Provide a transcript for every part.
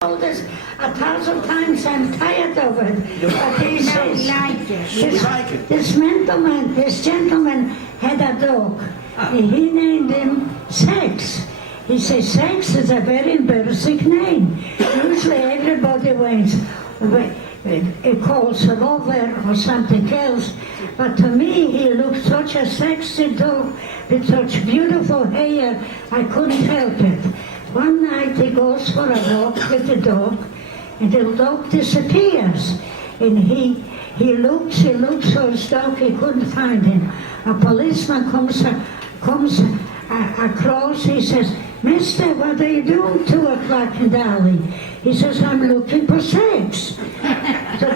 told us 1,000 times I'm tired of it. But he says, this gentleman had a dog. He named him Sex. He says, Sex is a very embarrassing name. Usually everybody calls Lover or something else. But to me, he looked such a sexy dog with such beautiful hair, I couldn't help it. One night he goes for a walk with the dog, and the dog disappears. And he looks for his dog, he couldn't find him. A policeman comes across, he says, Mister, what are you doing 2 o'clock in the alley? He says, I'm looking for Sex. So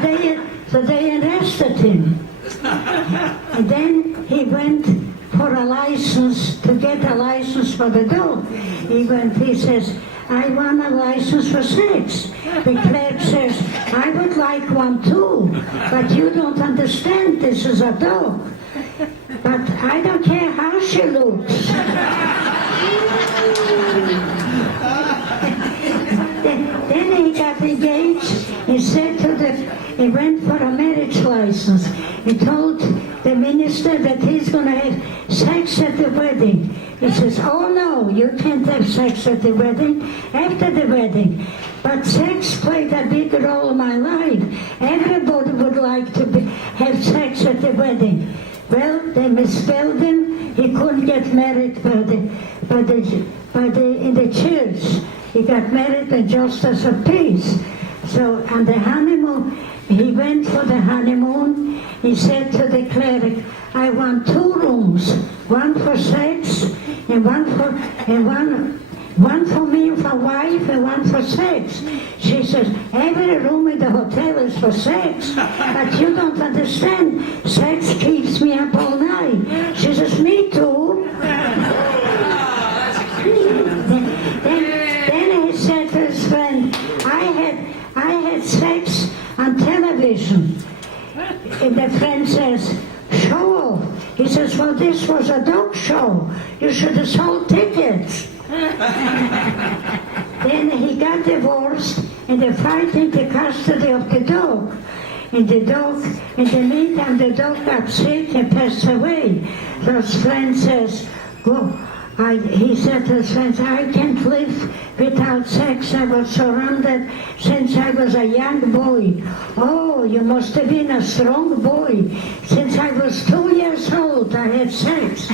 they arrested him. And then he went for a license, to get a license for the dog. He says, I want a license for Sex. The clerk says, I would like one too, but you don't understand, this is a dog. But I don't care how she looks. Then he got engaged. He went for a marriage license. He told the minister that he's going to have sex at the wedding. He says, oh no, you can't have sex at the wedding, after the wedding. But sex played a big role in my life. Everybody would like to have sex at the wedding. Well, they misspelled him. He couldn't get married in the church. He got married in Justice of Peace. So on the honeymoon, he went for the honeymoon. He said to the cleric, I want 2 rooms, one for sex and one for me and for wife and one for sex. She says, every room in the hotel is for sex, but you don't understand. Sex keeps me up all night. She says, me too. Then he said to his friend, I had sex on television. And the friend says, show off. He says, well, this was a dog show. You should have sold tickets. Then he got divorced, and they fight into custody of the dog. And in the meantime, the dog got sick and passed away. So his friend says, he said to his friends, I can't live without sex. I was surrounded since I was a young boy. Oh, you must have been a strong boy. Since I was 2 years old, I had sex.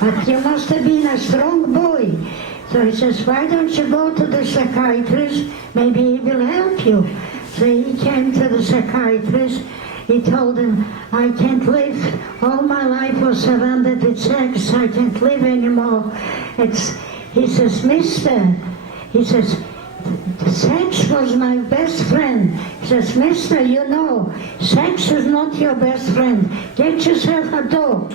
But you must have been a strong boy. So he says, why don't you go to the psychiatrist? Maybe he will help you. So he came to the psychiatrist. He told him, I can't live. All my life was surrounded with sex. I can't live anymore. He says, Mister, sex was my best friend. He says, Mister, you know, sex is not your best friend. Get yourself a dog.